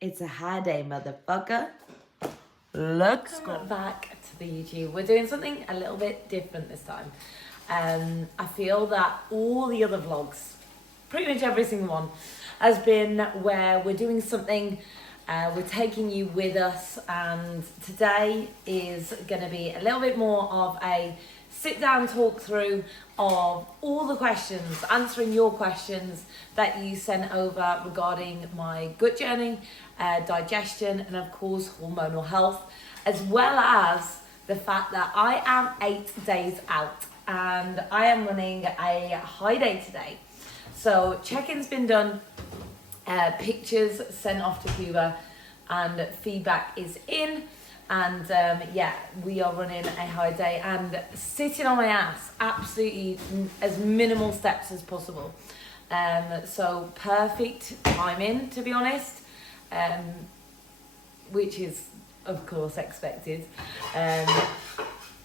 It's a high day, motherfucker. Let's go back to the YouTube. We're doing something a little bit different this time. I feel that all the other vlogs, pretty much every single one, has been where we're doing something, we're taking you with us, and today is going to be a little bit more of a sit down talk through of all the questions, answering your questions that you sent over regarding my gut journey, digestion, and of course hormonal health, as well as the fact that I am 8 days out and I am running a high day today. So check-in's been done, pictures sent off to Cuba, and feedback is in. And yeah, we are running a high day and sitting on my ass, absolutely as minimal steps as possible. So perfect timing, to be honest, which is of course expected.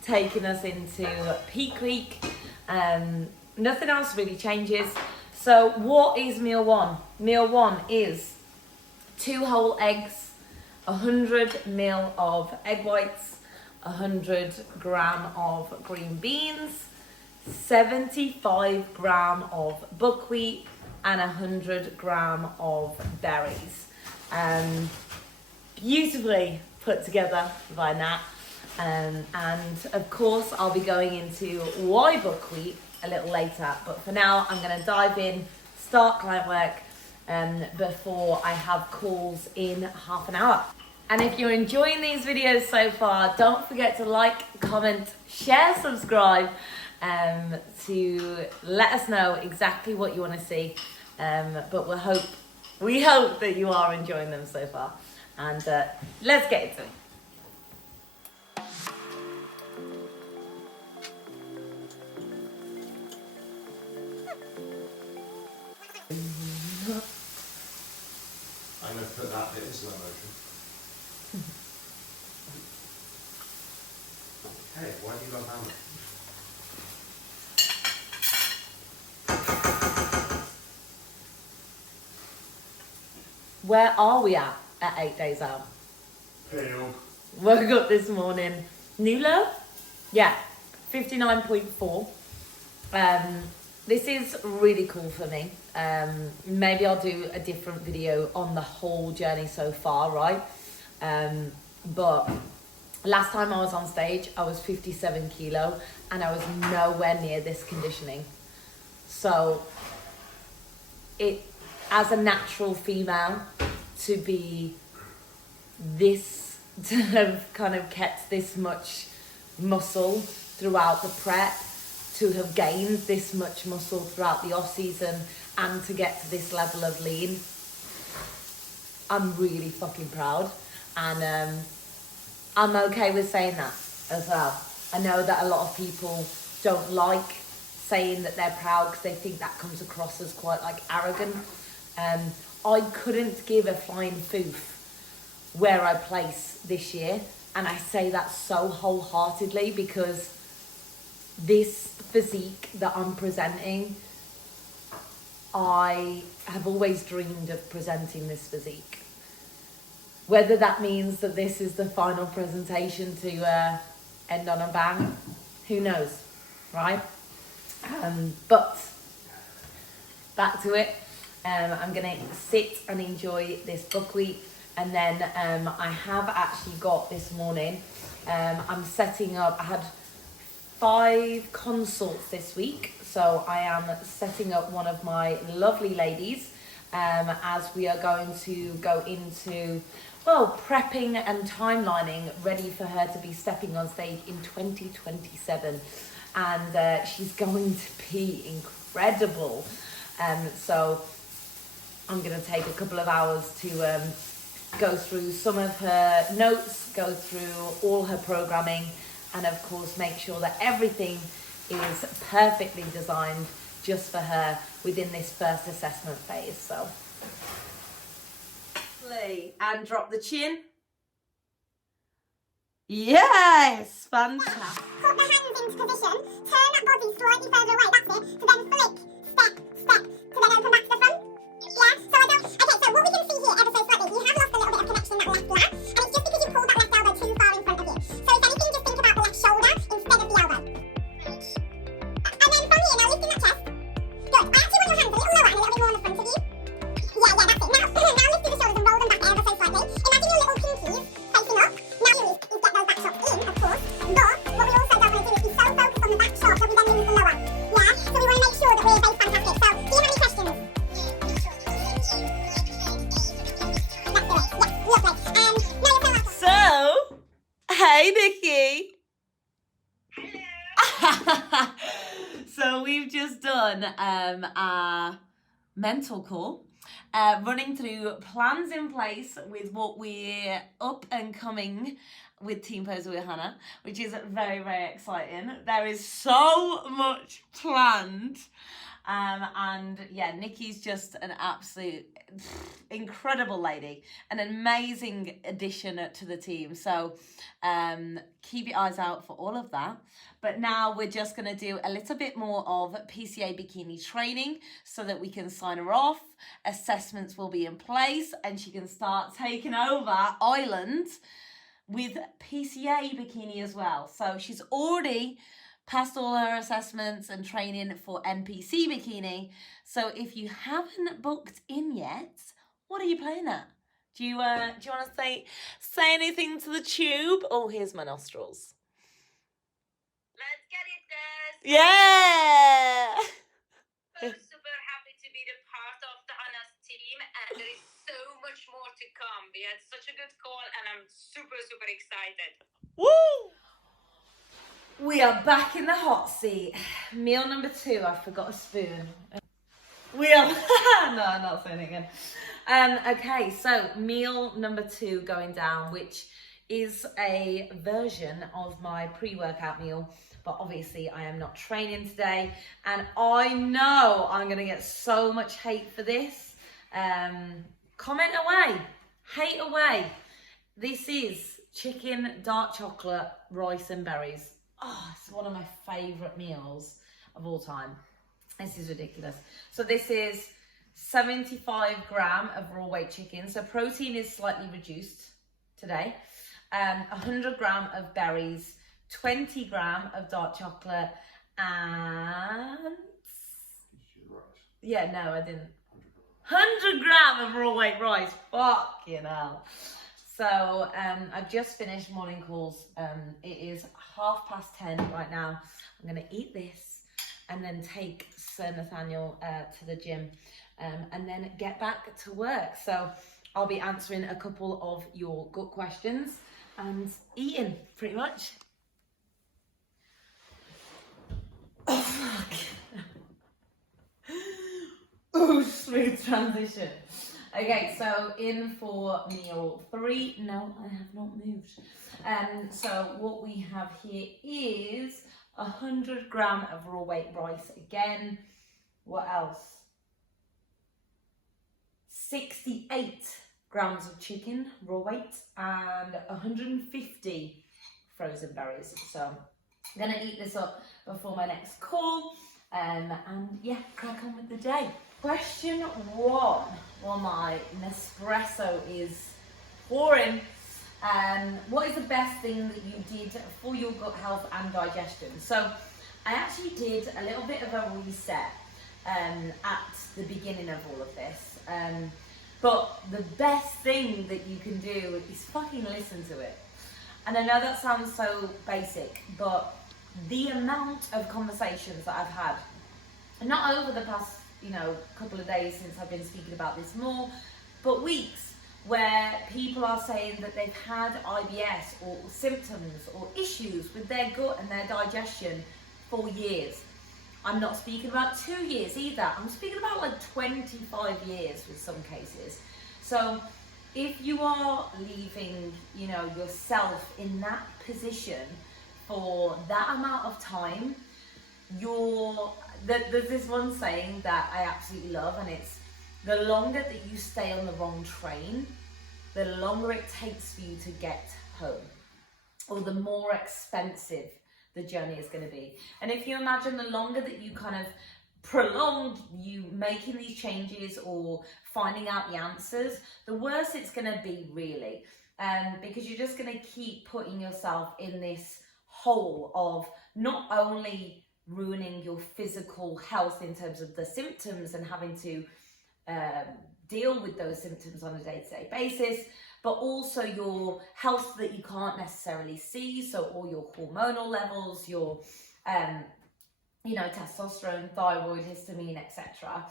Taking us into peak week, nothing else really changes. So what is meal one? Meal one is 2 whole eggs, 100 ml of egg whites, 100 gram of green beans, 75 gram of buckwheat, and 100 gram of berries. Beautifully put together by Nat. And of course I'll be going into why buckwheat a little later, but for now I'm going to dive in, start client work before I have calls in half an hour. And if you're enjoying these videos so far, don't forget to like, comment, share, subscribe to let us know exactly what you want to see. But we hope that you are enjoying them so far. And let's get into it. I'm going to put that bit in slow motion. Hey, why have you got a hammer? Where are we at 8 days out? Pale. Woke up this morning. New low? Yeah, 59.4. This is really cool for me. Maybe I'll do a different video on the whole journey so far, right? But last time I was on stage, I was 57 kilo and I was nowhere near this conditioning. So as a natural female, to be this, to have kind of kept this much muscle throughout the prep, to have gained this much muscle throughout the off season, and to get to this level of lean, I'm really fucking proud. And I'm okay with saying that as well. I know that a lot of people don't like saying that they're proud because they think that comes across as quite like arrogant. I couldn't give a flying foof where I place this year, and I say that so wholeheartedly because this physique that I'm presenting, I have always dreamed of presenting this physique. Whether that means that this is the final presentation to end on a bang, who knows, right? But back to it. I'm gonna sit and enjoy this buckwheat, and then I have actually got this morning, I'm setting up, I had 5 consults this week, so I am setting up one of my lovely ladies as we are going to go into, well, prepping and timelining, ready for her to be stepping on stage in 2027, and she's going to be incredible. So I'm going to take a couple of hours to go through some of her notes, go through all her programming, and of course make sure that everything is perfectly designed just for her within this first assessment phase. So, and drop the chin. Yes, fantastic. Put the hands into position, turn that body slightly further away, that's it, to then flick, step, to then open back to the front. Yeah, so I don't, okay, so what we can see here ever so slightly, you have lost a little bit just done our mental call, running through plans in place with what we're up and coming with Team Poser with Hannah, which is very, very exciting. There is so much planned. And yeah, Nikki's just an absolute incredible lady, an amazing addition to the team. So keep your eyes out for all of that. But now we're just going to do a little bit more of PCA bikini training so that we can sign her off. Assessments will be in place and she can start taking over Ireland with PCA bikini as well. So she's already passed all her assessments and training for NPC bikini. So if you haven't booked in yet, what are you playing at? Do you want to say anything to the tube? Oh, here's my nostrils. Let's get it, guys. Yeah. Super happy to be the part of the Hannah's team, and there is so much more to come. We had such a good call, and I'm super, super excited. Woo! We are back in the hot seat. Meal number 2. I forgot a spoon. We are... no, I'm not saying it again. Okay, so meal number 2 going down, which is a version of my pre-workout meal. But obviously I am not training today. And I know I'm going to get so much hate for this. Comment away. Hate away. This is chicken, dark chocolate, rice and berries. Oh, it's one of my favourite meals of all time. This is ridiculous. So this is 75 gram of raw weight chicken. So protein is slightly reduced today. 100 gram of berries, 20 gram of dark chocolate, and... Yeah, no, I didn't. 100 gram of raw weight rice. Fucking hell. So I've just finished morning calls. It is 10:30 right now. I'm going to eat this and then take Sir Nathaniel to the gym and then get back to work. So I'll be answering a couple of your gut questions and eating pretty much. Oh, fuck. Oh, smooth transition. Okay, so in for meal 3. No, I have not moved. So what we have here is 100 gram of raw weight rice again. What else? 68 grams of chicken, raw weight, and 150 frozen berries. So I'm gonna eat this up before my next call. And yeah, crack on with the day. Question 1, while my Nespresso is pouring, what is the best thing that you did for your gut health and digestion? So I actually did a little bit of a reset at the beginning of all of this, but the best thing that you can do is fucking listen to it. And I know that sounds so basic, but the amount of conversations that I've had, not over the past couple of days since I've been speaking about this more, but weeks, where people are saying that they've had IBS or symptoms or issues with their gut and their digestion for years. I'm not speaking about 2 years either. I'm speaking about like 25 years with some cases. So if you are leaving, yourself in that position for that amount of time, there's this one saying that I absolutely love, and it's the longer that you stay on the wrong train, the longer it takes for you to get home, or the more expensive the journey is going to be. And if you imagine the longer that you kind of prolonged you making these changes or finding out the answers, the worse it's going to be, really, because you're just going to keep putting yourself in this hole of not only ruining your physical health in terms of the symptoms and having to deal with those symptoms on a day-to-day basis, but also your health that you can't necessarily see. So all your hormonal levels, your testosterone, thyroid, histamine, etc.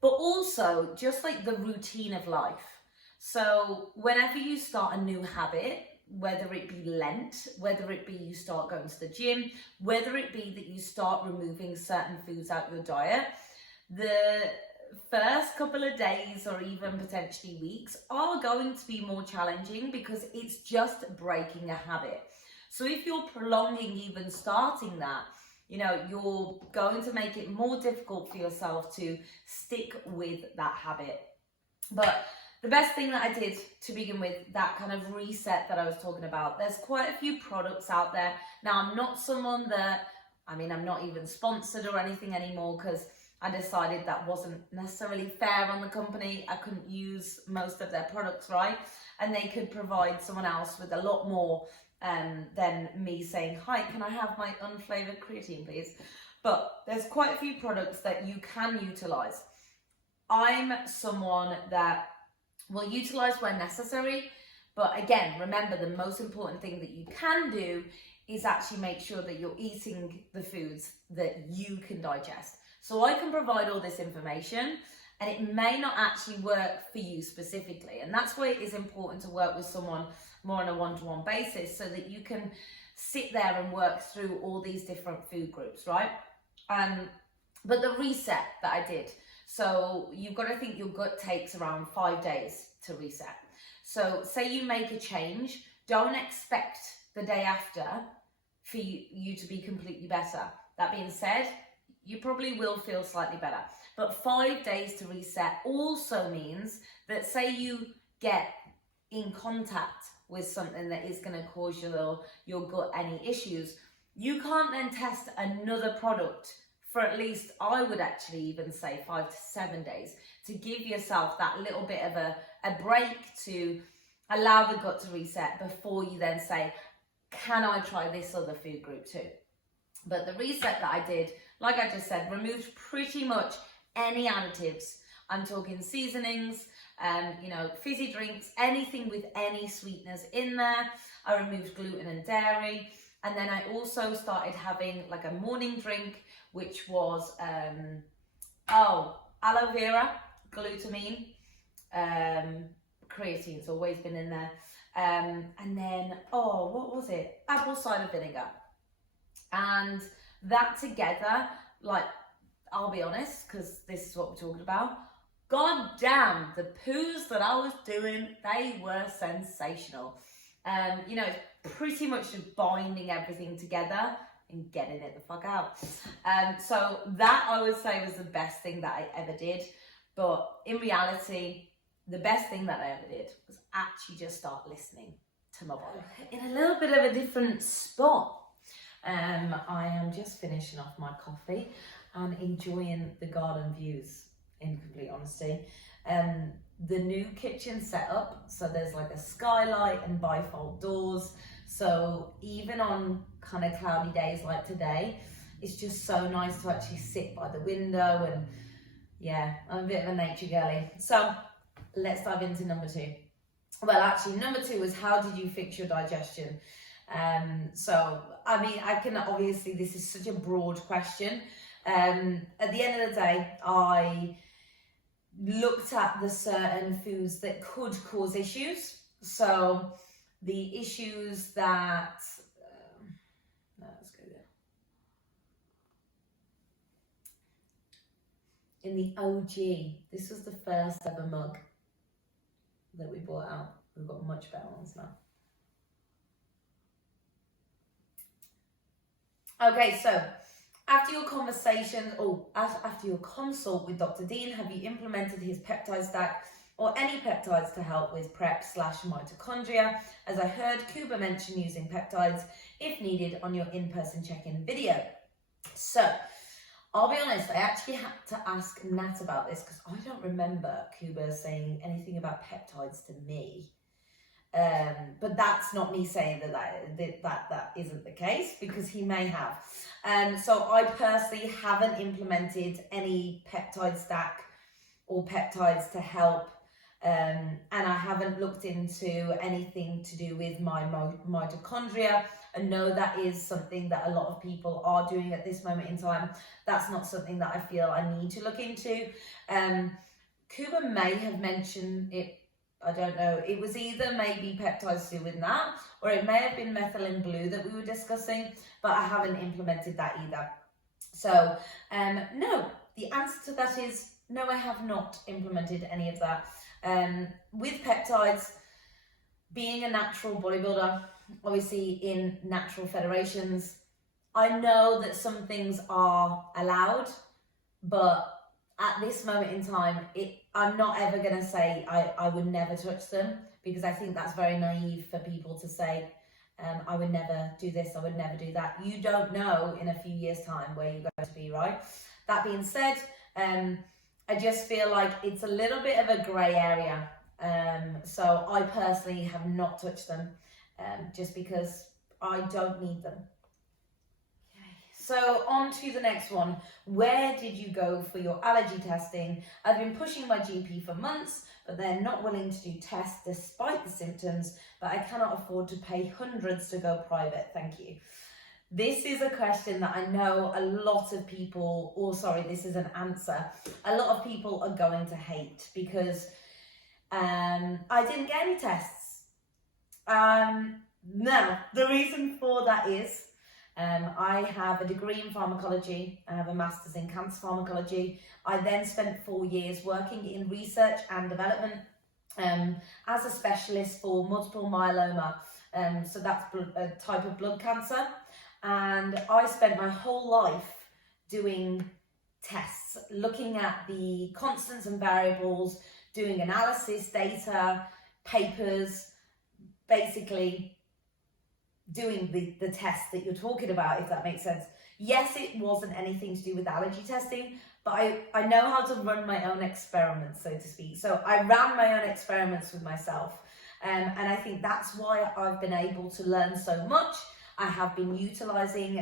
But also just like the routine of life. So whenever you start a new habit, whether it be Lent, whether it be you start going to the gym, whether it be that you start removing certain foods out your diet, the first couple of days or even potentially weeks are going to be more challenging because it's just breaking a habit. So if you're prolonging even starting that, you know, you're going to make it more difficult for yourself to stick with that habit. But the best thing that I did to begin with, that kind of reset that I was talking about, there's quite a few products out there. Now, I'm not someone that, I'm not even sponsored or anything anymore because I decided that wasn't necessarily fair on the company. I couldn't use most of their products, right? And they could provide someone else with a lot more than me saying, hi, can I have my unflavored creatine, please? But there's quite a few products that you can utilize. I'm someone that will utilize when necessary, but again, remember the most important thing that you can do is actually make sure that you're eating the foods that you can digest. So I can provide all this information and it may not actually work for you specifically, and that's why it is important to work with someone more on a one-to-one basis so that you can sit there and work through all these different food groups, right? But the reset that I did, so you've got to think your gut takes around 5 days to reset. So say you make a change, don't expect the day after for you to be completely better. That being said, you probably will feel slightly better. But 5 days to reset also means that say you get in contact with something that is going to cause your gut any issues, you can't then test another product for at least, I would actually even say 5 to 7 days to give yourself that little bit of a break to allow the gut to reset before you then say, can I try this other food group too? But the reset that I did, like I just said, removed pretty much any additives. I'm talking seasonings, fizzy drinks, anything with any sweeteners in there. I removed gluten and dairy. And then I also started having like a morning drink, which was, aloe vera, glutamine, creatine's always been in there. And then, what was it? Apple cider vinegar. And that together, like, I'll be honest, because this is what we're talking about. God damn, the poos that I was doing, they were sensational. Pretty much just binding everything together and getting it the fuck out. So that I would say was the best thing that I ever did. But in reality, the best thing that I ever did was actually just start listening to my body. In a little bit of a different spot, I am just finishing off my coffee and enjoying the garden views, in complete honesty. The new kitchen setup, so there's like a skylight and bifold doors, so even on kind of cloudy days like today, it's just so nice to actually sit by the window. And yeah, I'm a bit of a nature girly. So let's dive into number 2. Well, actually, number 2 is how did you fix your digestion? I can obviously, this is such a broad question. At the end of the day, I looked at the certain foods that could cause issues. So the issues that, let's go there. In the OG, this was the first ever mug that we brought out. We've got much better ones now. Okay, so after your after your consult with Dr. Dean, have you implemented his peptide stack or any peptides to help with prep/mitochondria? As I heard Kuba mention using peptides if needed on your in-person check-in video. So I'll be honest, I actually had to ask Nat about this because I don't remember Kuba saying anything about peptides to me. But that's not me saying that isn't the case, because he may have. So I personally haven't implemented any peptide stack or peptides to help, and I haven't looked into anything to do with my mitochondria. I know that is something that a lot of people are doing at this moment in time. That's not something that I feel I need to look into. Kuba may have mentioned it I don't know. It was either maybe peptides to do with that, or it may have been methylene blue that we were discussing, but I haven't implemented that either. So, no, the answer to that is no, I have not implemented any of that. With peptides, being a natural bodybuilder, obviously in natural federations, I know that some things are allowed, but at this moment in time, I'm not ever going to say I would never touch them, because I think that's very naive for people to say, I would never do this, I would never do that. You don't know in a few years' time where you're going to be, right? That being said, I just feel like it's a little bit of a grey area. So I personally have not touched them, just because I don't need them. So on to the next one. Where did you go for your allergy testing? I've been pushing my GP for months, but they're not willing to do tests despite the symptoms, but I cannot afford to pay hundreds to go private. Thank you. This is a question that I know a lot of people, or sorry, this is an answer. A lot of people are going to hate, because I didn't get any tests. Now, the reason for that is, I have a degree in pharmacology. I have a master's in cancer pharmacology. I then spent 4 years working in research and development as a specialist for multiple myeloma. So that's a type of blood cancer. And I spent my whole life doing tests, looking at the constants and variables, doing analysis, data, papers, basically doing the tests that you're talking about, if that makes sense. Yes, it wasn't anything to do with allergy testing, but I know how to run my own experiments, so to speak. So I ran my own experiments with myself. And I think that's why I've been able to learn so much. I have been utilising,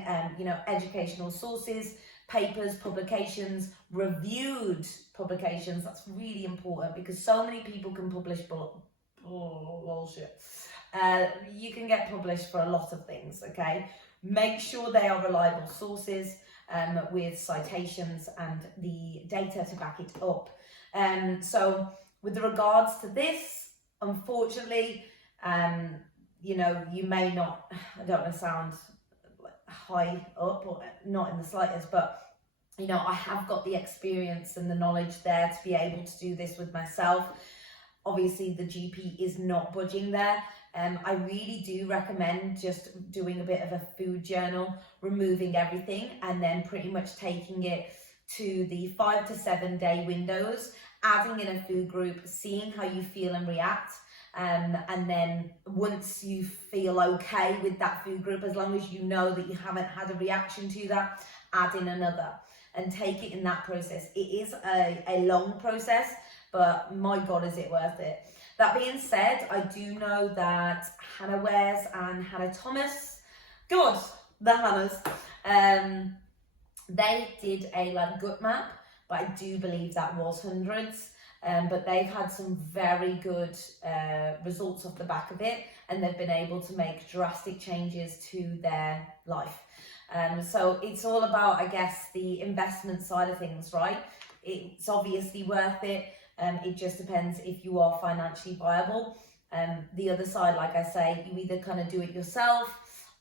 educational sources, papers, publications, reviewed publications. That's really important, because so many people can publish bullshit. You can get published for a lot of things, okay? Make sure they are reliable sources with citations and the data to back it up. So with regards to this, unfortunately, you may not, I don't want to sound high up, or not in the slightest, but I have got the experience and the knowledge there to be able to do this with myself. Obviously, the GP is not budging there. I really do recommend just doing a bit of a food journal, removing everything, and then pretty much taking it to the 5 to 7 day windows, adding in a food group, seeing how you feel and react. And then once you feel okay with that food group, as long as you know that you haven't had a reaction to that, add in another and take it in that process. It is a long process, but my God, is it worth it. That being said, I do know that Hannah Wares and Hannah Thomas, God, the Hannahs, they did a gut map, but I do believe that was hundreds. But they've had some very good results off the back of it, and they've been able to make drastic changes to their life. So it's all about, I guess, the investment side of things, right? It's obviously worth it. It just depends if you are financially viable. The other side, like I say, you either kind of do it yourself,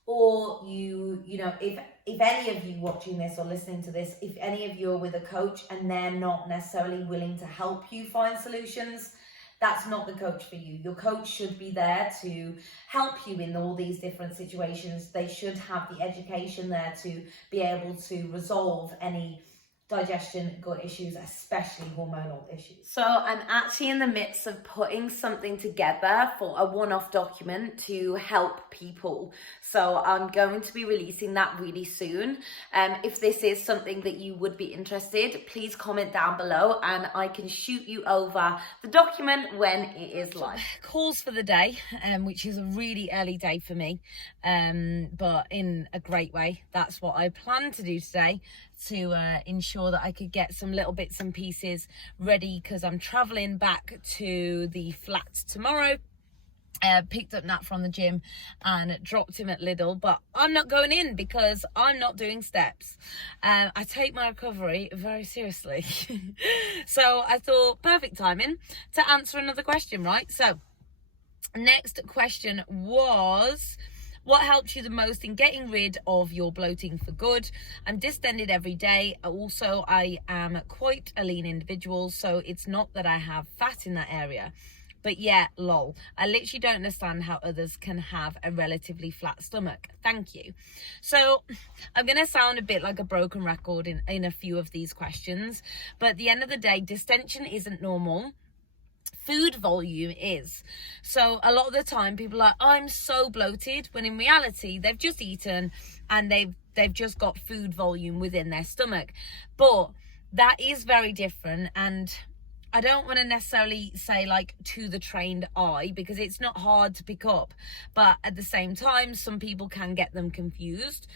or if any of you watching this or listening to this, if any of you are with a coach and they're not necessarily willing to help you find solutions, that's not the coach for you. Your coach should be there to help you in all these different situations. They should have the education there to be able to resolve any digestion, gut issues, especially hormonal issues. So I'm actually in the midst of putting something together for a one-off document to help people. So I'm going to be releasing that really soon. If this is something that you would be interested, please comment down below and I can shoot you over the document when it is live. Calls for the day, which is a really early day for me, but in a great way. That's what I plan to do today, to ensure that I could get some little bits and pieces ready, because I'm traveling back to the flat tomorrow. picked up Nat from the gym and dropped him at Lidl, but I'm not going in because I'm not doing steps. I take my recovery very seriously. So I thought, perfect timing to answer another question, right? So next question was, what helped you the most in getting rid of your bloating for good? I'm distended every day. Also, I am quite a lean individual, so it's not that I have fat in that area. But yeah, lol. I literally don't understand how others can have a relatively flat stomach. Thank you. So I'm going to sound a bit like a broken record in a few of these questions. But at the end of the day, distension isn't normal. Food volume is. So a lot of the time people are like, I'm so bloated, when in reality they've just eaten and they've just got food volume within their stomach. But that is very different, and I don't want to necessarily say like to the trained eye, because it's not hard to pick up, but at the same time some people can get them confused.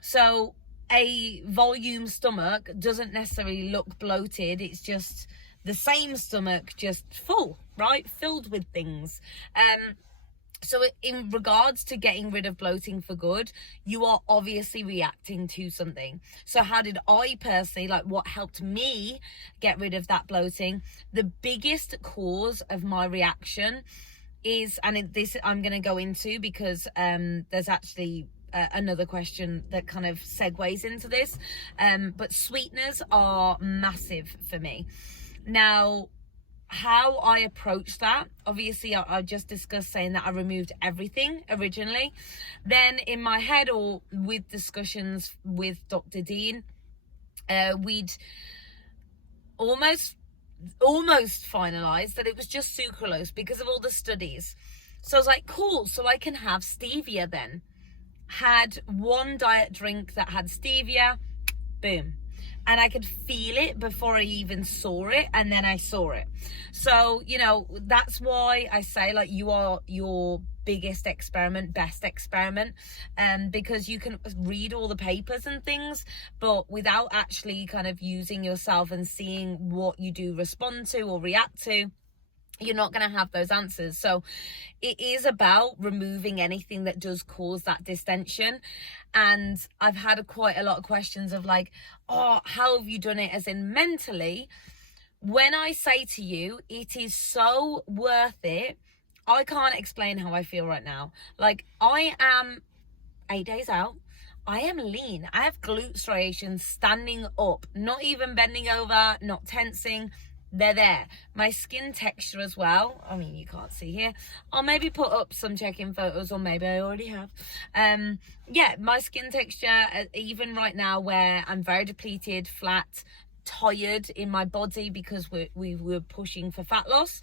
So a volume stomach doesn't necessarily look bloated, it's just the same stomach, just full, right? Filled with things. So in regards to getting rid of bloating for good, you are obviously reacting to something. So how did I personally, like what helped me get rid of that bloating? The biggest cause of my reaction is, and this I'm going to go into because there's actually another question that kind of segues into this. But sweeteners are massive for me. Now, how I approach that, obviously I just discussed saying that I removed everything originally. Then in my head, or with discussions with Dr. Dean, we'd almost finalized that it was just sucralose because of all the studies. So I was like, cool, so I can have stevia then. Had one diet drink that had stevia, boom. And I could feel it before I even saw it, and then I saw it. So, you know, that's why I say, like, you are your biggest experiment, best experiment, because you can read all the papers and things, but without actually kind of using yourself and seeing what you do respond to or react to, you're not going to have those answers. So it is about removing anything that does cause that distension. And I've had quite a lot of questions of like, oh, how have you done it, as in mentally? When I say to you, it is so worth it, I can't explain how I feel right now. Like, I am 8 days out. I am lean. I have glute striations standing up, not even bending over, not tensing. They're there. My skin texture as well. I mean, you can't see here. I'll maybe put up some check-in photos, or maybe I already have. Yeah, my skin texture, even right now where I'm very depleted, flat, tired in my body because we were pushing for fat loss.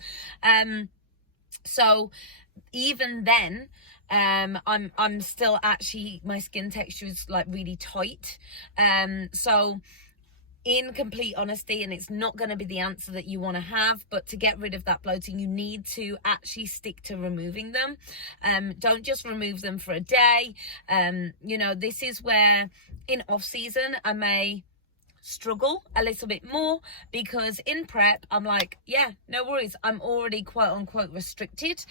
So even then, I'm still actually, my skin texture is like really tight. So in complete honesty, and it's not going to be the answer that you want to have, but to get rid of that bloating, you need to actually stick to removing them. Don't just remove them for a day. You know, this is where in off season I may struggle a little bit more, because in prep I'm like, yeah, no worries, I'm already quote unquote restricted.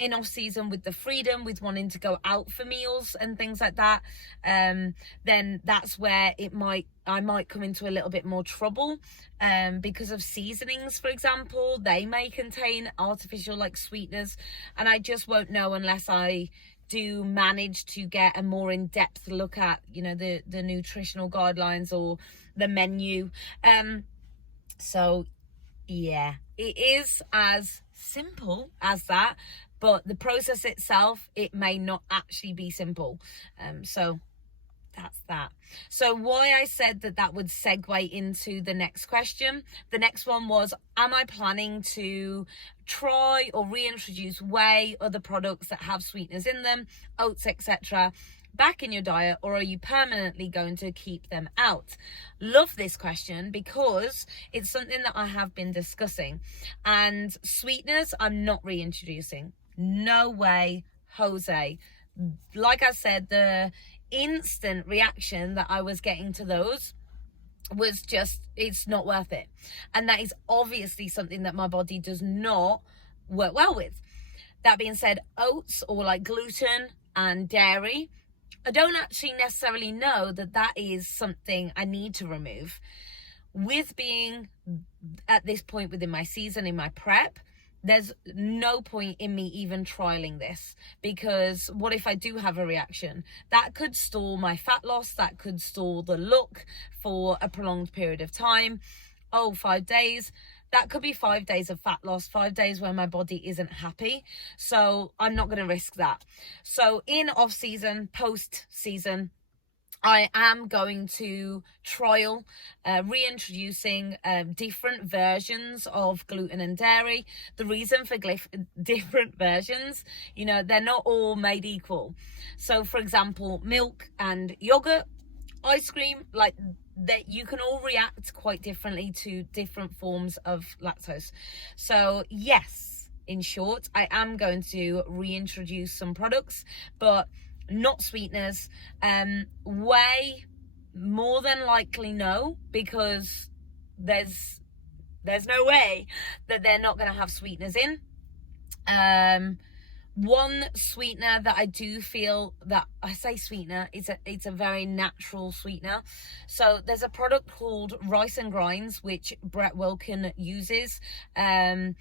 In off season, with the freedom, with wanting to go out for meals and things like that, then that's where I might come into a little bit more trouble, because of seasonings, for example. They may contain artificial like sweeteners, and I just won't know unless I do manage to get a more in-depth look at, you know, the nutritional guidelines or the menu. So yeah, it is as simple as that, but the process itself, it may not actually be simple. So that's that. So why I said that would segue into the next question. The next one was, am I planning to try or reintroduce whey, other products that have sweeteners in them, oats, etc., back in your diet, or are you permanently going to keep them out? Love this question because it's something that I have been discussing. And sweeteners, I'm not reintroducing. No way, Jose. Like I said, the instant reaction that I was getting to those was just, it's not worth it. And that is obviously something that my body does not work well with. That being said, oats or like gluten and dairy, I don't actually necessarily know that that is something I need to remove. With being at this point within my season, in my prep, there's no point in me even trialing this, because what if I do have a reaction? That could stall my fat loss, that could stall the look for a prolonged period of time. 5 days, that could be 5 days of fat loss, 5 days where my body isn't happy. So I'm not going to risk that. So in off season, post season, I am going to trial reintroducing different versions of gluten and dairy. The reason for different versions, you know, they're not all made equal. So for example, milk and yogurt, ice cream, like that, you can all react quite differently to different forms of lactose. So yes, in short, I am going to reintroduce some products, but not sweeteners. Way more than likely no, because there's no way that they're not going to have sweeteners in. One sweetener that I do feel that, I say sweetener, it's a very natural sweetener. So there's a product called Rice and Grinds, which Brett Wilkin uses, and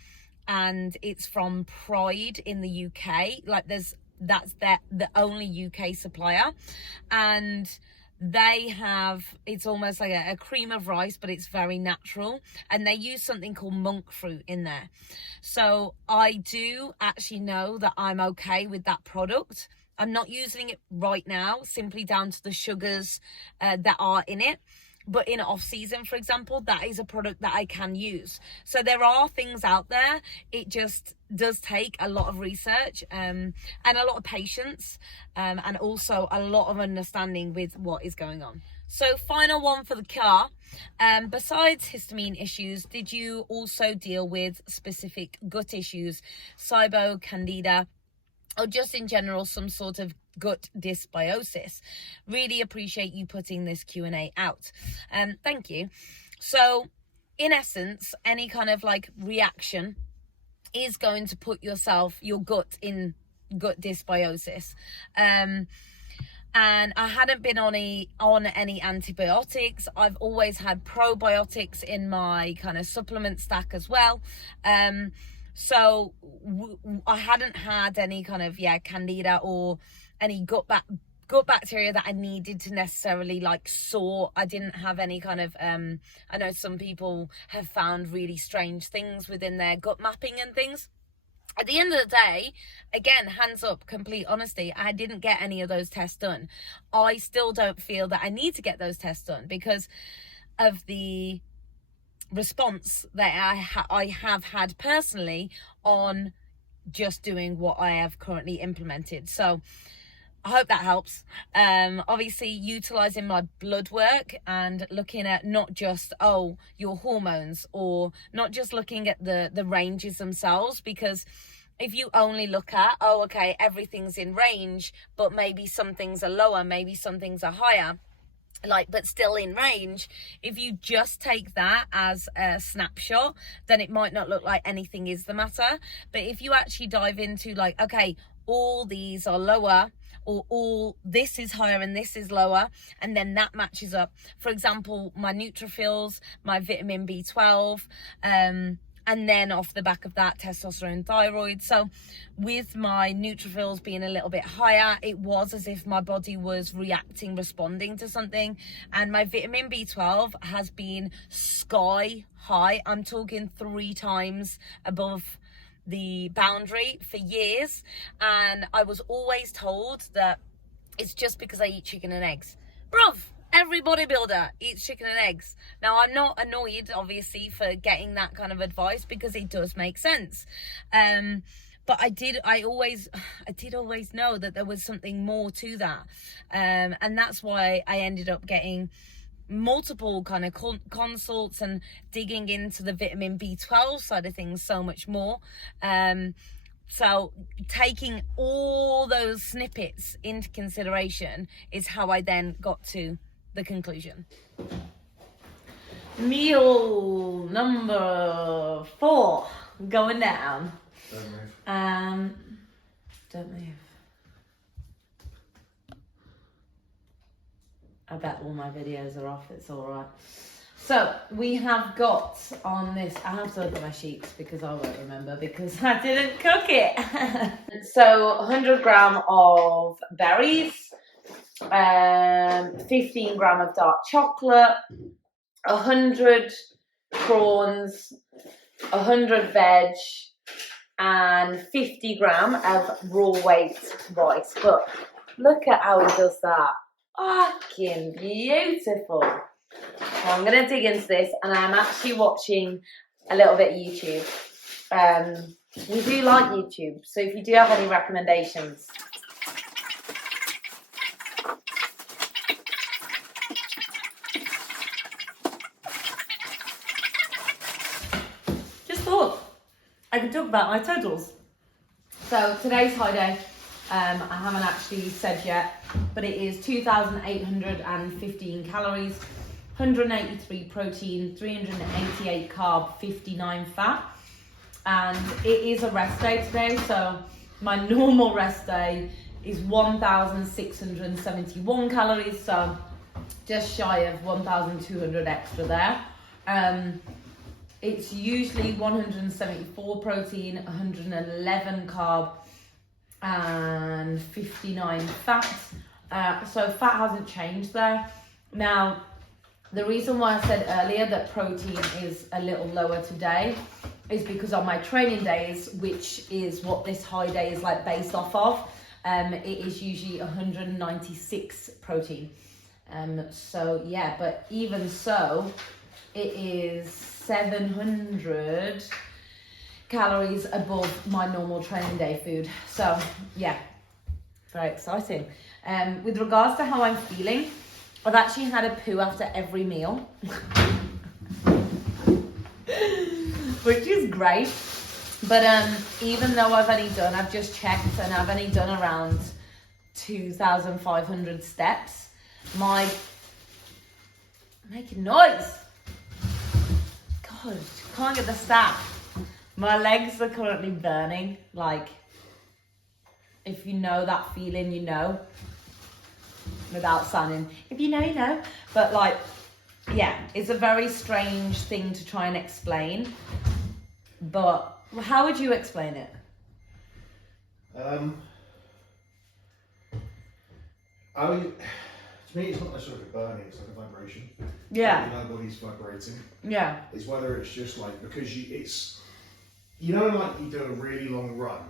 it's from Pride in the UK. Like that's the only UK supplier, and they have, it's almost like a cream of rice, but it's very natural, and they use something called monk fruit in there. So I do actually know that I'm okay with that product. I'm not using it right now, simply down to the sugars that are in it. But in off season, for example, that is a product that I can use. So there are things out there. It just does take a lot of research and a lot of patience, and also a lot of understanding with what is going on. So final one for the car. Besides histamine issues, did you also deal with specific gut issues, SIBO, candida, or just in general some sort of gut dysbiosis? Really appreciate you putting this Q&A out. Thank you. So in essence, any kind of like reaction is going to put your gut in gut dysbiosis. And I hadn't been on any antibiotics. I've always had probiotics in my kind of supplement stack as well. So I hadn't had any kind of candida or any gut bacteria that I needed to necessarily like sort. I didn't have any kind of I know some people have found really strange things within their gut mapping and things. At the end of the day, again, hands up, complete honesty, I didn't get any of those tests done. I still don't feel that I need to get those tests done because of the response that I have had personally on just doing what I have currently implemented. So I hope that helps. Obviously utilizing my blood work and looking at not just your hormones, or not just looking at the ranges themselves, because if you only look at okay, everything's in range, but maybe some things are lower, maybe some things are higher, but still in range, if you just take that as a snapshot, then it might not look like anything is the matter. But if you actually dive into okay, all these are lower, or all this is higher and this is lower, and then that matches up. For example, my neutrophils, my vitamin B12, and then off the back of that, testosterone, thyroid. So with my neutrophils being a little bit higher, it was as if my body was responding to something. And my vitamin B12 has been sky high. I'm talking 3 times above the boundary for years. And I was always told that it's just because I eat chicken and eggs. Bruv, every bodybuilder eats chicken and eggs. Now, I'm not annoyed, obviously, for getting that kind of advice, because it does make sense. But I did always know that there was something more to that. And that's why I ended up getting multiple kind of consults and digging into the vitamin B12 side of things so much more. So taking all those snippets into consideration is how I then got to the conclusion. Meal number 4 going down. Don't move. Don't move. I bet all my videos are off, it's all right. So we have got on this, I have to look at my sheets because I won't remember because I didn't cook it. So 100 gram of berries, 15 gram of dark chocolate, 100 prawns, 100 veg, and 50 gram of raw weight rice. But look at how he does that. Fucking beautiful. So I'm going to dig into this, and I'm actually watching a little bit of YouTube. We do like YouTube, so if you do have any recommendations. Just thought I could talk about my totals. So today's high day. I haven't actually said yet, but it is 2,815 calories, 183 protein, 388 carb, 59 fat. And it is a rest day today, so my normal rest day is 1,671 calories, so just shy of 1,200 extra there. It's usually 174 protein, 111 carb, and 59 fat. So fat hasn't changed there. Now, the reason why I said earlier that protein is a little lower today is because on my training days, which is what this high day is like based off of, it is usually 196 protein. So yeah, but even so, it is 700 calories above my normal training day food. So yeah, very exciting. With regards to how I'm feeling, I've actually had a poo after every meal, which is great. But even though I've just checked and I've only done around 2,500 steps, making noise. God, can't get the stat. My legs are currently burning. Like, if you know that feeling, you know. Without sounding, if you know, you know. But like, yeah, it's a very strange thing to try and explain. But how would you explain it? To me, it's not necessarily burning, it's like a vibration. Yeah. My body's vibrating. Yeah. It's whether it's just like, because you know, like you do a really long run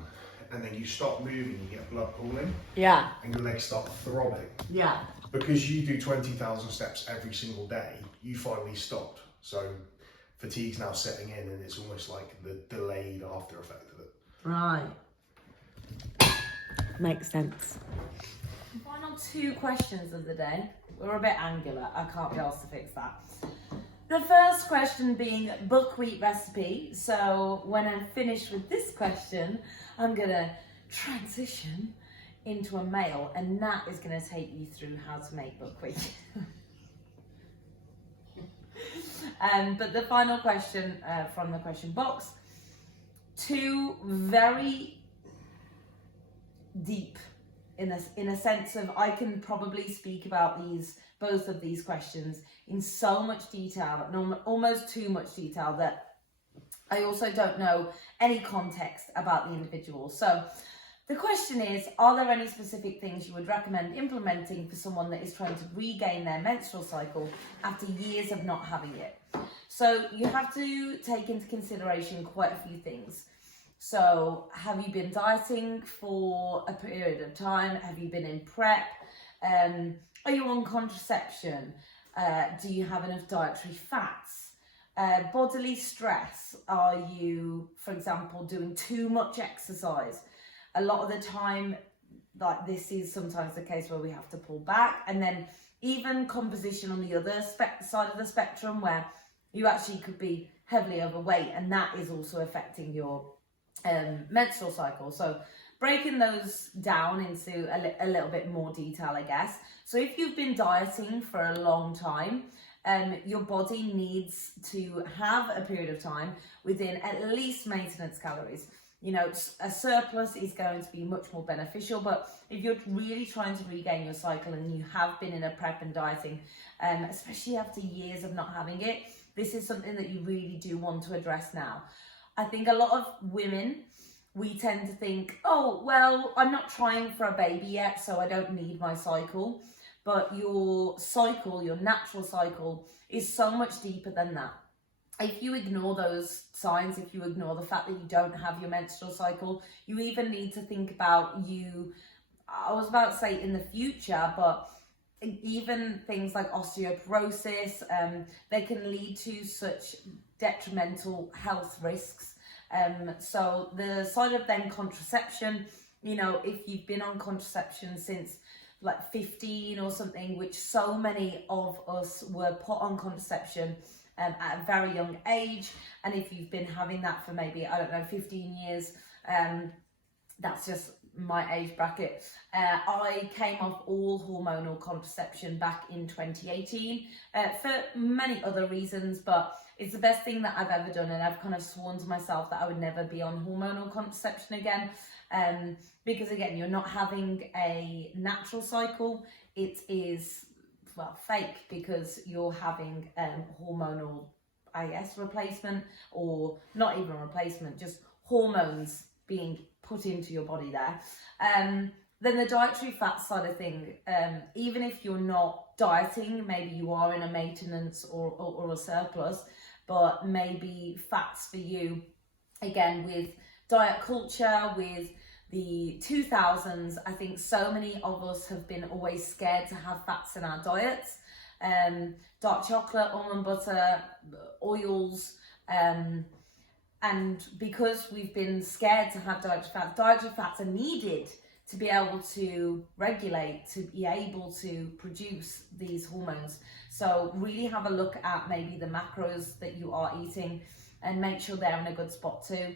and then you stop moving, you get blood pooling. Yeah. And your legs start throbbing. Yeah. Because you do 20,000 steps every single day, you finally stopped. So fatigue's now setting in and it's almost like the delayed after effect of it. Right. Makes sense. Final two questions of the day. We're a bit angular. I can't be asked to fix that. The first question being buckwheat recipe. So when I'm finished with this question, I'm gonna transition into a male, and Nat is gonna take you through how to make buckwheat. But the final question from the question box, two very deep in a sense of, I can probably speak about both of these questions in so much detail, almost too much detail, that I also don't know any context about the individual. So the question is, are there any specific things you would recommend implementing for someone that is trying to regain their menstrual cycle after years of not having it? So you have to take into consideration quite a few things. So have you been dieting for a period of time? Have you been in prep? Are you on contraception? Do you have enough dietary fats? Bodily stress. Are you, for example, doing too much exercise? A lot of the time, like, this is sometimes the case where we have to pull back. And then even composition on the other side of the spectrum, where you actually could be heavily overweight, and that is also affecting your menstrual cycle. So breaking those down into a little bit more detail, I guess. So if you've been dieting for a long time, your body needs to have a period of time within at least maintenance calories. You know, a surplus is going to be much more beneficial, but if you're really trying to regain your cycle and you have been in a prep and dieting, especially after years of not having it, this is something that you really do want to address now. I think a lot of women, we tend to think, oh, well, I'm not trying for a baby yet, so I don't need my cycle. But your cycle, your natural cycle, is so much deeper than that. If you ignore those signs, if you ignore the fact that you don't have your menstrual cycle, you even need to think about I was about to say in the future, but even things like osteoporosis, they can lead to such detrimental health risks. So the side of then contraception, you know, if you've been on contraception since like 15 or something, which so many of us were put on contraception at a very young age, and if you've been having that for maybe, I don't know, 15 years, that's just my age bracket. I came off all hormonal contraception back in 2018 for many other reasons, but it's the best thing that I've ever done, and I've kind of sworn to myself that I would never be on hormonal contraception again, because again, you're not having a natural cycle. It is, well, fake, because you're having hormonal, I guess, replacement, or not even a replacement, just hormones being put into your body there. Then the dietary fat side of thing, even if you're not dieting, maybe you are in a maintenance or a surplus, but maybe fats for you, again, with diet culture, with the 2000s, I think so many of us have been always scared to have fats in our diets. Dark chocolate, almond butter, oils, and because we've been scared to have dietary fats are needed to be able to regulate, to be able to produce these hormones. So really have a look at maybe the macros that you are eating and make sure they're in a good spot too.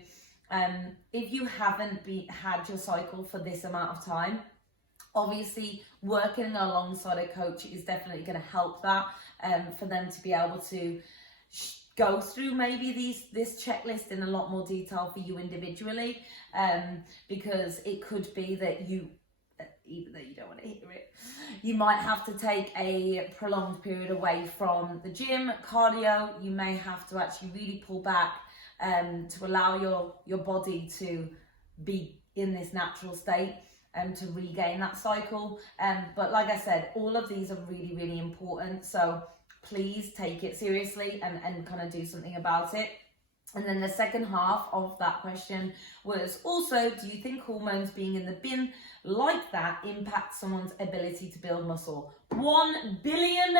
If you haven't had your cycle for this amount of time, obviously working alongside a coach is definitely going to help that, for them to be able to go through maybe this checklist in a lot more detail for you individually, because it could be that even though you don't want to hear it, you might have to take a prolonged period away from the gym, cardio. You may have to actually really pull back to allow your body to be in this natural state and to regain that cycle. But like I said, all of these are really, really important. So please take it seriously and kind of do something about it. And then the second half of that question was also, do you think hormones being in the bin like that impacts someone's ability to build muscle? $1 billion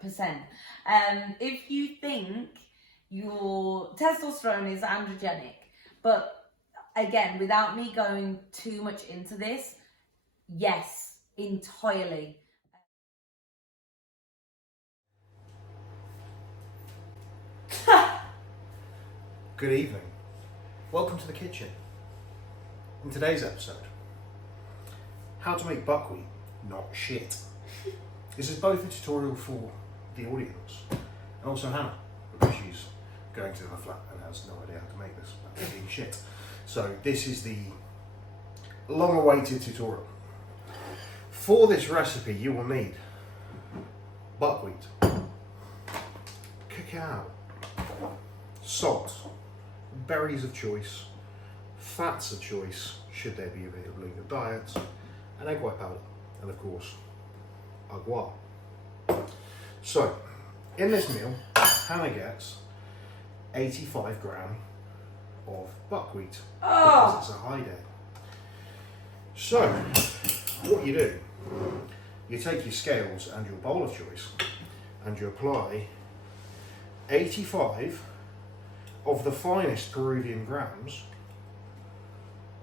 percent. If you think your testosterone is androgenic, but again, without me going too much into this, yes, entirely. Good evening. Welcome to the kitchen. In today's episode, how to make buckwheat not shit. This is both a tutorial for the audience and also Hannah, because she's going to the flat and has no idea how to make this without being shit. So this is the long-awaited tutorial. For this recipe, you will need buckwheat, cacao, salt, berries of choice, fats of choice, should there be available in your diet, and egg white powder, and of course, agua. So, in this meal, Hannah gets 85 gram of buckwheat, because it's a high day. So, what you do, you take your scales and your bowl of choice, and you apply 85 of the finest Peruvian grams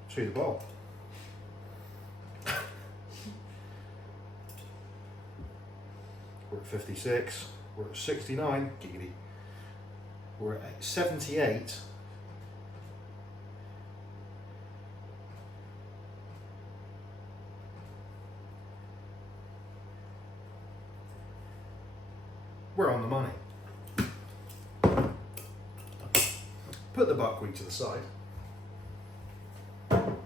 to the bowl. We're at 56, we're at 69, giggity. We're at 78. We're on the money. Put the buckwheat to the side. And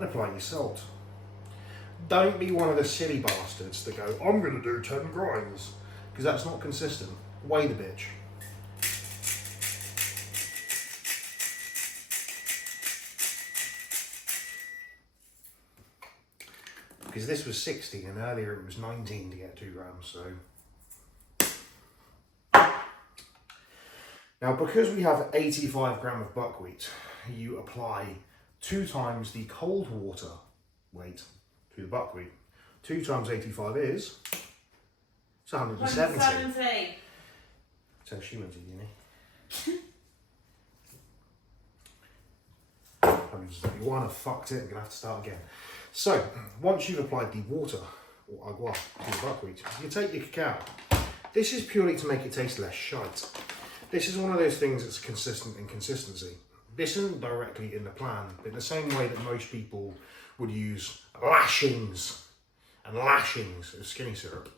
apply your salt. Don't be one of the silly bastards that go, I'm going to do 10 grinds, because that's not consistent. Weigh the bitch. Because this was 60 and earlier it was 19 to get 2 grams, so. Now, because we have 85 gram of buckwheat, you apply 2 times the cold water weight to the buckwheat. 2 times 85 is, it's 170. 170. So she went to uni. 171, I fucked it, I'm gonna have to start again. So, once you've applied the water, or agua, to the buckwheat, you take your cacao. This is purely to make it taste less shite. This is one of those things that's consistent in consistency. This isn't directly in the plan, but in the same way that most people would use lashings and lashings of skinny syrup,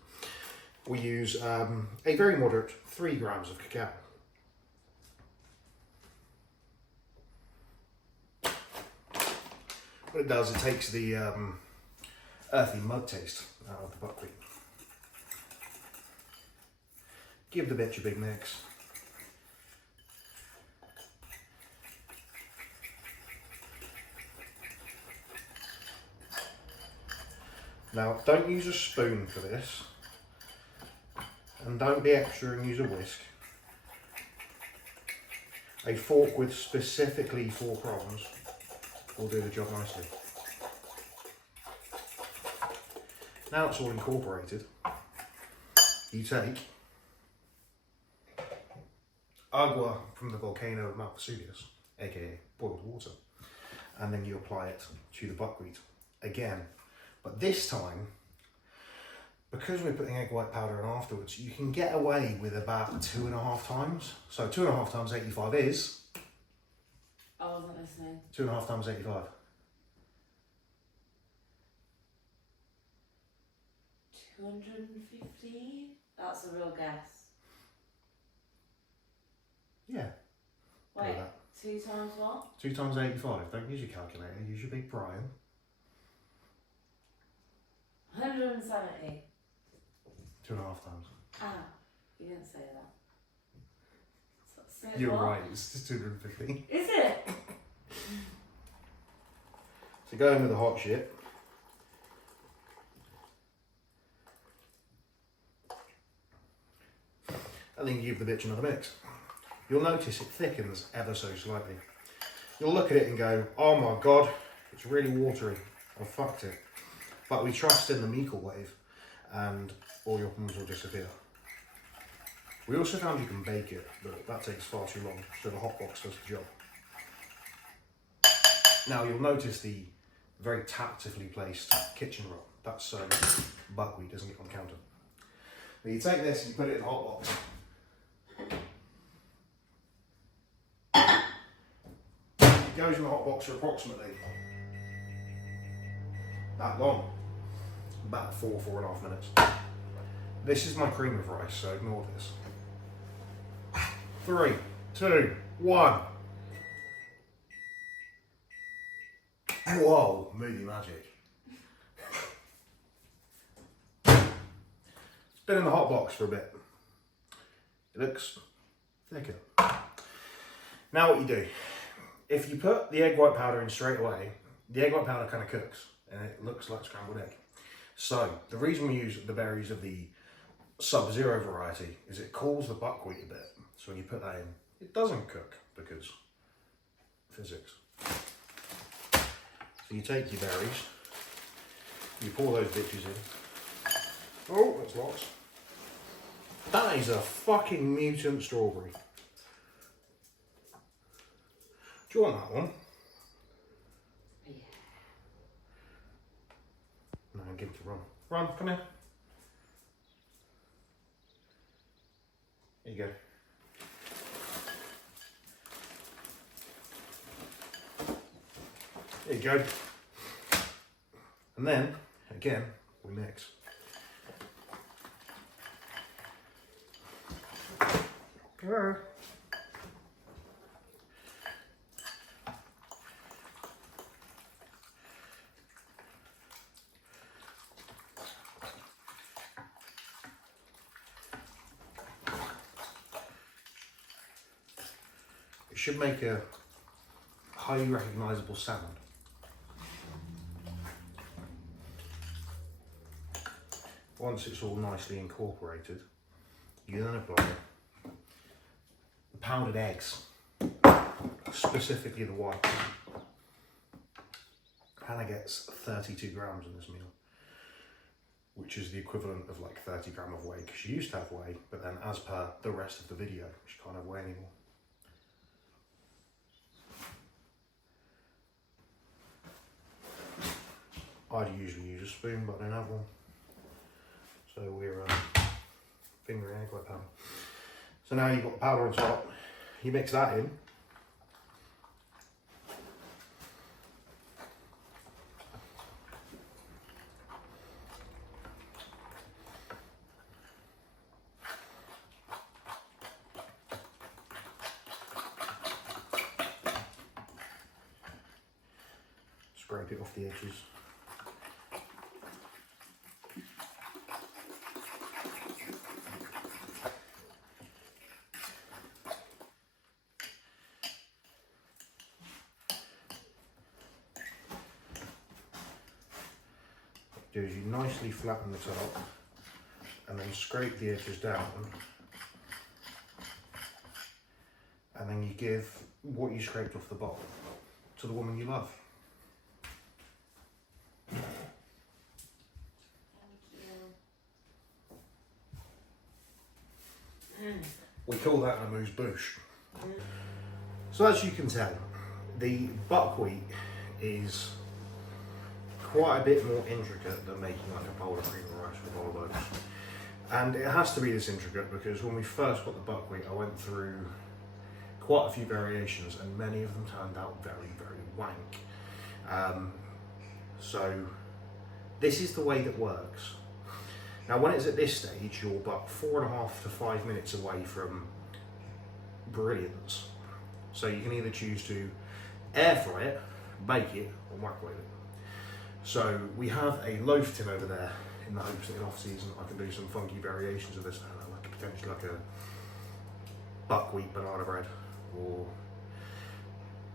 we use a very moderate 3 grams of cacao. What it does, it takes the earthy mud taste out of the buckwheat. Give the bitch a big mix. Now, don't use a spoon for this, and don't be extra and use a whisk. A fork with specifically 4 prongs will do the job nicely. Now it's all incorporated, you take agua from the volcano of Mount Vesuvius, aka boiled water, and then you apply it to the buckwheat again. But this time, because we're putting egg white powder in afterwards, you can get away with about 2.5 times. So 2.5 times 85 is? I wasn't listening. 2.5 times 85. 250? That's a real guess. Yeah. Wait, 2 times what? 2 times 85. Don't use your calculator, use your big Brian. 170. 2.5 times. Ah, you didn't say that. So You're what? right, it's just 250. Is it? So go in with the hot shit. And then you give the bitch another mix. You'll notice it thickens ever so slightly. You'll look at it and go, oh my god, it's really watery. I fucked it. But we trust in the Meikle wave and all your problems will disappear. We also found you can bake it, but that takes far too long, so the hot box does the job. Now you'll notice the very tactfully placed kitchen roll. That's so buckwheat doesn't get on the counter. Now you take this and you put it in the hot box. It goes in the hot box for approximately that long, about 4.5 minutes. This is my cream of rice, so ignore this. 3, 2, 1. Whoa, movie magic. It's been in the hot box for a bit. It looks thicker. Now what you do, if you put the egg white powder in straight away, the egg white powder kind of cooks and it looks like scrambled egg. So the reason we use the berries of the Sub-Zero variety is it cools the buckwheat a bit. So when you put that in, it doesn't cook because physics. So you take your berries, you pour those bitches in. Oh, that's lots. That is a fucking mutant strawberry. Do you want that one? Yeah. No, give it to Ron. Ron, come here. There you go. There you go. And then, again, we mix. should make a highly recognisable sound. Once it's all nicely incorporated, you then apply the powdered eggs, specifically the whites. Hannah gets 32 grams in this meal, which is the equivalent of like 30 grams of whey, because she used to have whey, but then as per the rest of the video, she can't have whey anymore. I'd usually use a spoon, but I don't have one. So we're fingering egg white powder. So now you've got the powder on top, you mix that in. Scrape it off the edges. Do is you nicely flatten the top and then scrape the edges down, and then you give what you scraped off the bottom to the woman you love. We call that an amuse-bouche. So as you can tell, the buckwheat is quite a bit more intricate than making like a bowl of cream of rice with olive oils. And it has to be this intricate because when we first got the buckwheat, I went through quite a few variations and many of them turned out very, very wank. So this is the way that works. Now when it's at this stage, you're about 4.5 to 5 minutes away from brilliance. So you can either choose to air fry it, bake it, or microwave it. So we have a loaf tin over there in the hopes that in off season I can do some funky variations of this, like potentially like a buckwheat banana bread or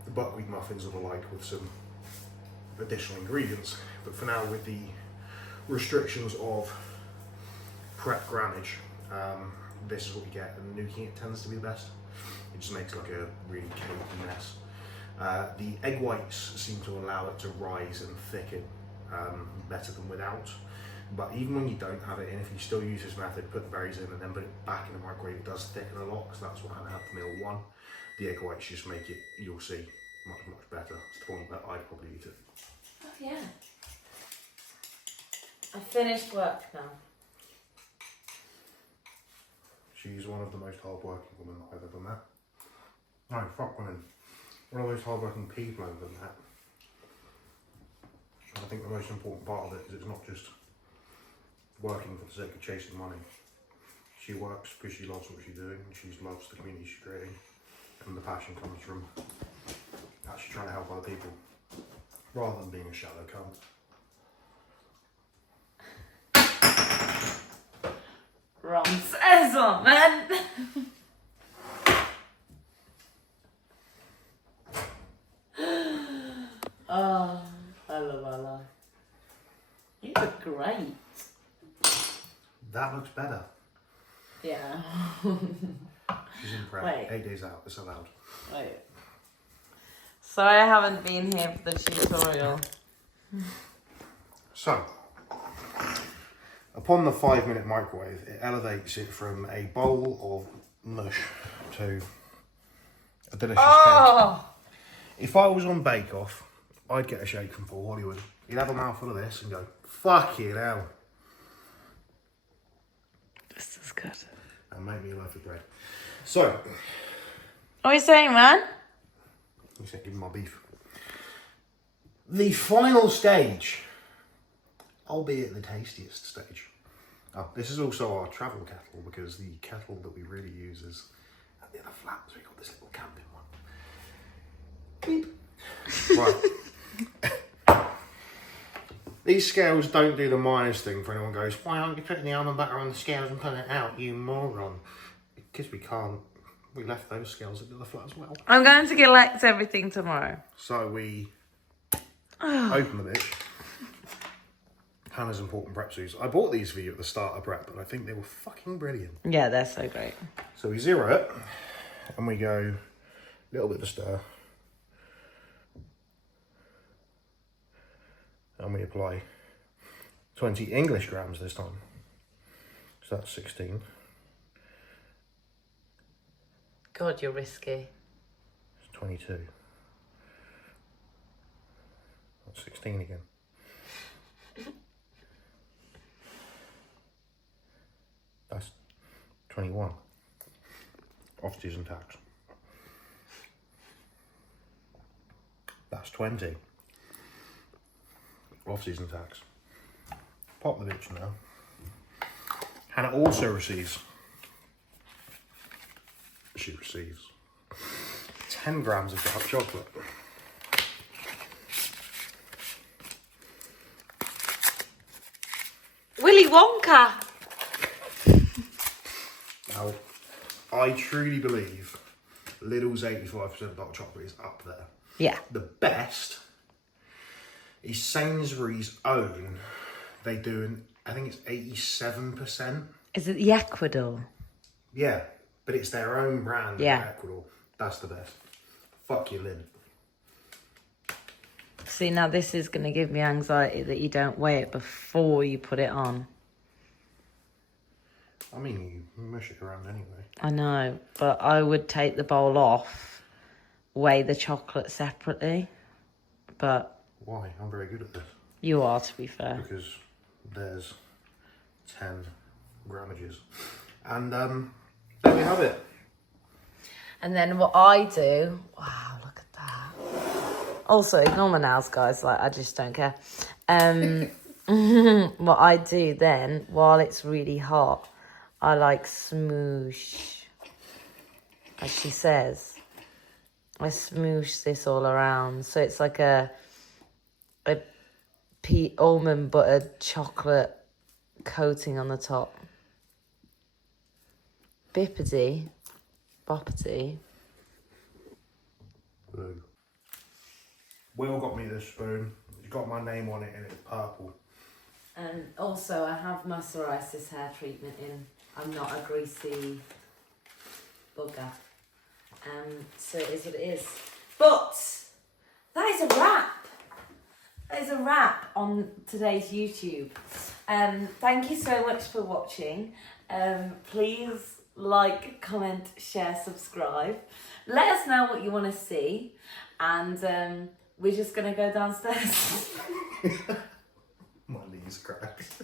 the buckwheat muffins or the like with some additional ingredients. But for now, with the restrictions of prep grammage, this is what we get, and nuking it tends to be the best. It just makes like a really cakey mess. The egg whites seem to allow it to rise and thicken better than without. But even when you don't have it in, if you still use this method, put the berries in and then put it back in the microwave, it does thicken a lot, because that's what I had for meal one. The egg whites just make it, you'll see, much, much better, to the point that I'd probably eat it. Oh yeah. I finished work now. She's one of the most hard-working women I've ever met. No, fuck women. One of those hard-working people I've ever met. I think the most important part of it is it's not just working for the sake of chasing money. She works because she loves what she's doing, and she loves the community she's creating, and the passion comes from actually trying to help other people, rather than being a shallow cunt. Wrong says on, man. Oh, I love our life. You look great. That looks better. Yeah. She's in prep. Wait. 8 days out, it's allowed. Wait. Sorry I haven't been here for the tutorial. So, upon the 5-minute microwave, it elevates it from a bowl of mush to a delicious cake. If I was on Bake Off, I'd get a shake from Paul Hollywood. He'd have a mouthful of this and go, fuck it hell. This is good. And make me a loaf of bread. So, What are you saying, man? you said give me my beef. The final stage, albeit the tastiest stage. Oh, this is also our travel kettle, because the kettle that we really use is at the other flat, so we got this little camping one. Beep. Right. These scales don't do the minus thing for anyone goes, why aren't you putting the almond butter on the scales and putting it out, you moron? Because we can't. we left those scales into the flat as well. I'm going to collect everything tomorrow. So we open the bitch. Hannah's important prep shoes. I bought these for you at the start of prep, but I think they were fucking brilliant. Yeah, they're so great. So we zero it, and we go a little bit of stir. And we apply 20 English grams this time. So that's 16. God, you're risky. It's 22. That's 16 again. That's 21. Off-season tax. That's 20. Off-season tax. Pop the bitch now. Hannah also receives. She receives 10 grams of dark chocolate. Willy Wonka! Now, I truly believe Lidl's 85% dark chocolate is up there. Yeah. The best is Sainsbury's own. They do I think it's 87%. Is it the Ecuador? Yeah, but it's their own brand. Yeah. In Ecuador. That's the best. Fuck your lid. See, now this is going to give me anxiety that you don't weigh it before you put it on. I mean, you mush it around anyway. I know, but I would take the bowl off, weigh the chocolate separately, but... Why? I'm very good at this. You are, to be fair. Because there's 10 grammages. And there we have it. And then what I do... Wow, look at that. Also, ignore my nails, guys. Like, I just don't care. What I do then, while it's really hot, I like smoosh. As she says. I smoosh this all around. So it's like a almond buttered chocolate coating on the top. Bippity. Boppity. Blue. Will got me this spoon. It's got my name on it and it's purple. And also I have my psoriasis hair treatment in. I'm not a greasy bugger. So it is what it is. But that is a wrap. That is a wrap on today's YouTube. Thank you so much for watching. Please like, comment, share, subscribe. Let us know what you want to see. And we're just going to go downstairs. My knees cracked.